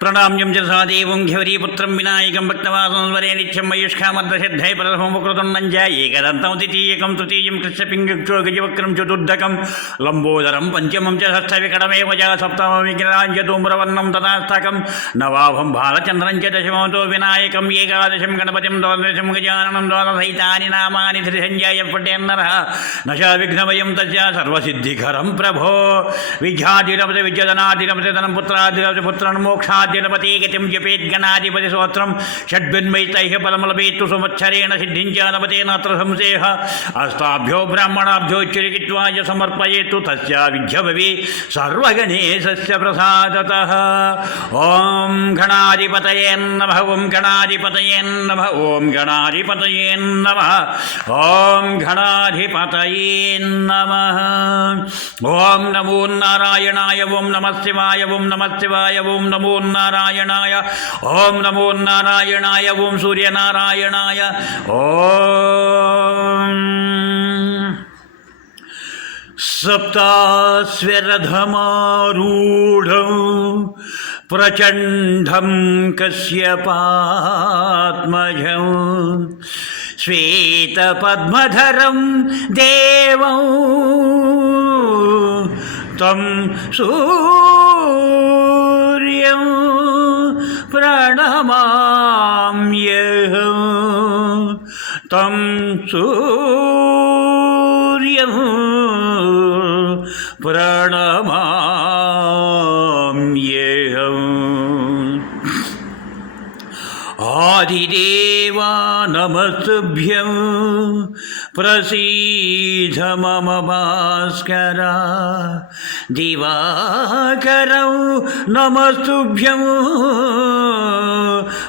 ప్రణామ్యం చ సాదేవం ఘ్యవరీపుత్రం వినాయకం భక్తవాసంవరే నిత్యం మయుష్కామర్దశ్రద్ధై పరమముకృతం చ ఏకదంతం ద్వితీయకం తృతీయం కృష్ణపింగక్షో గజవక్రం చతుర్ధకం లంబోదరం పంచమం చ షష్ఠవికటమేవ చ సప్తమం విఘ్నాంచతూమ్రవర్ణం తథాస్తకం నవాభం బాలచంద్రం చ దశమతో వినాయకం ఏకాదశం గణపతిం ద్వాదశం గజాననం ద్వాదశైతాని నామాని త్రిసంజాయ పఠేన్నరః నశ విఘ్నమయం తస్య సర్వసిద్ధికరం ప్రభో విద్యాధిరపతి విద్యధనాధిరపతి ధనం పుత్రాధిరపతి పుత్రం మోక్షాధిరపతి గతిం జపేద్గణాధిపతి స్తోత్రం షడ్భిన్మైతైః ఫలమలభేత్తు సంవత్సరేణ సిద్ధించానపతేనాత్ర సంశేహ అష్టాభ్యో బ్రాహ్మణాభ్యోచ్చరికిత్వాయ సమర్పయేత్తు తస్య విద్యభవే సర్వగణేశస్య ప్రసాదతః. ఓం గణాధిపతయే నమః. ఓం గణాధిపతయే నమః. ఓం గణాధిపతయే నమః. ఓం గణాధిపతయే నమః. ఓం నమో నారాయణాయ. ఓం నమః శివాయ. ఓం నమః శివాయ. ఓం నమో నారాయణాయ. ఓం నమో నారాయణాయ. ఓం సూర్యనారాయణాయ. ఓం సప్తాస్వరథమారూఢం ప్రచండం కశ్యపాత్మజం శ్వేతపద్మధరం దేవం తం సూర్యం ప్రణమామ్యహం. తం సూర్యం ప్రణమామ్యహం. ఆదిదేవా నమస్తుభ్యం ప్రసీద మమ భాస్కర. దివాకరం నమస్తుభ్యం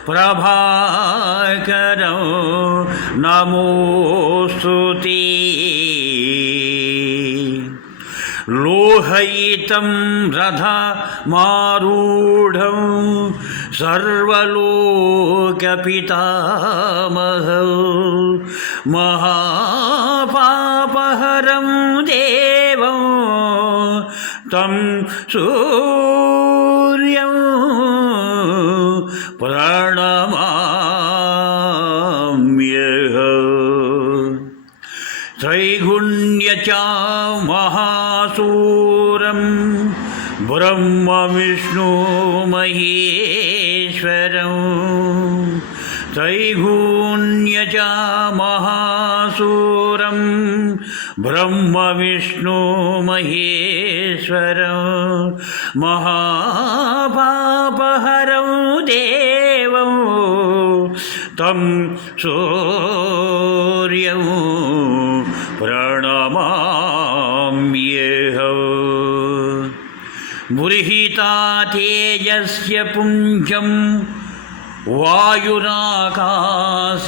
ప్రభాకరం నమోస్తుతే. లోహయితం రథమారూఢం సర్వలోకపితామహం మహాపాపహరం దేవం తం సూర్యం ప్రణమామ్యహం. త్రైగుణ్యచామహాసూరం బ్రహ్మ విష్ణు మహేశ్వరం. త్రైగుణ్యచామహాసూరం బ్రహ్మ విష్ణు మహేశ్వరం మహాపాపహరం దేవం తం సూర్యం ప్రణమామ్యహం. బృహీతా తేజస్య పుంజం వాయురాకాశ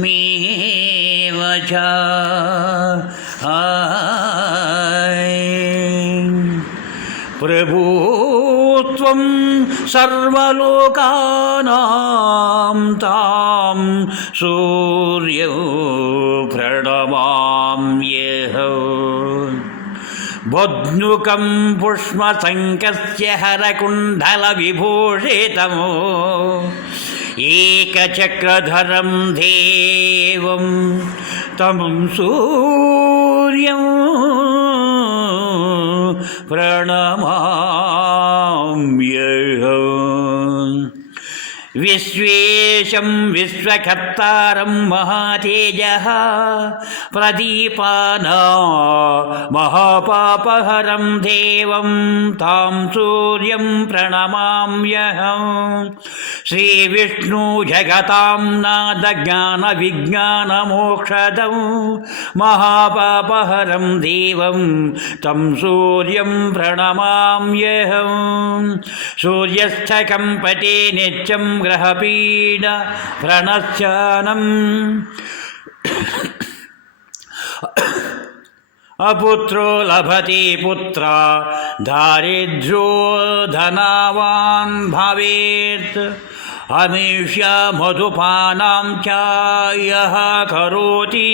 మేవ చ. ప్రభుత్వం సర్వలోకానాం తాం సూర్యం ప్రణమామ్యహం. బొధ్నుకం పుష్పసంకస్య హరకుండలవిభూషితం ఏకచక్రధరం దేవం తం సూర్యం ప్రణమామ్యహం. విశ్వేశం విశ్వకర్తారం మహాతేజః ప్రదీపానా మహాపాపహరం దేవం తాం సూర్యం ప్రణమామ్యహం. శ్రీవిష్ణు జగతాం నాద జ్ఞాన విజ్ఞాన మోక్షదం మహాపాపహరం దేవం తం సూర్యం ప్రణమామ్యహం. సూర్యస్థకంపతే నిత్యం గ్రహపీడ ప్రణశ్చానం అపుత్రో లభతే పుత్ర దారిద్ర్యో ధనవాన్ భవేత్ అమీష్య మధుపానాం చ యః కరోతి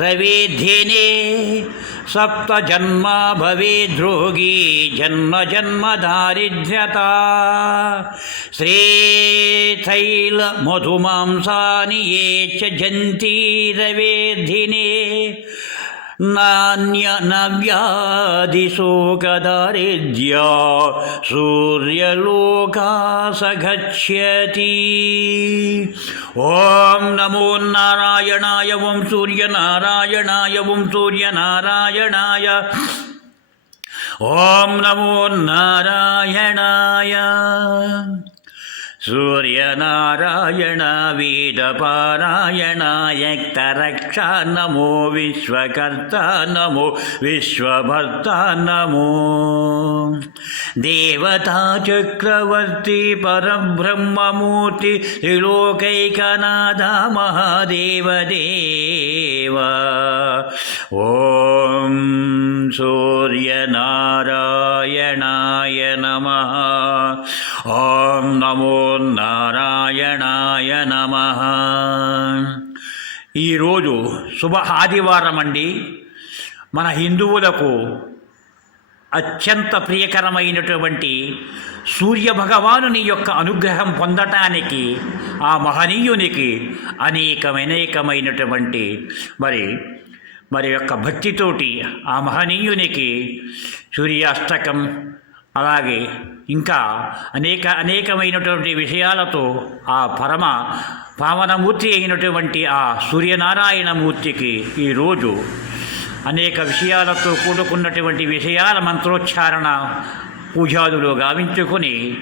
రవేధినే सप्त जन्म भवेद्रोगी जन्म जन्म दारिद्र्यता श्रेथैल मधुमांसानि ये च जन्तीरवेधिने नान्य नव्याधिशोकदारिद्र्या सूर्यलोकास गच्छति ॐ नमो नारायणाय ॐ सूर्यनारायणाय ॐ सूर्यनारायणाय ॐ नमो नारायणाय सूर्यनारायण वेदपारायणायक्तरक्षा नमो विश्वकर्ता नमो विश्वभर्ता नमो देवता चक्रवर्ती परब्रह्ममूर्ति त्रिलोकैकनाथ महादेव देव ॐ सूर्यनारायणाय नमः ॐ नमो నారాయణాయ నమః. ఈరోజు శుభ ఆదివారం అండి. మన హిందువులకు అత్యంత ప్రియకరమైనటువంటి సూర్యభగవానుని యొక్క అనుగ్రహం పొందటానికి ఆ మహనీయునికి అనేకమైనటువంటి మరి యొక్క భక్తితోటి ఆ మహనీయునికి సూర్యాష్టకం అలాగే ఇంకా అనేకమైనటువంటి విషయాలతో ఆ పరమ పావనమూర్తి అయినటువంటి ఆ సూర్యనారాయణ మూర్తికి ఈరోజు అనేక విషయాలతో కూడుకున్నటువంటి విషయాల మంత్రోచ్చారణ పూజాదులు గావించుకొని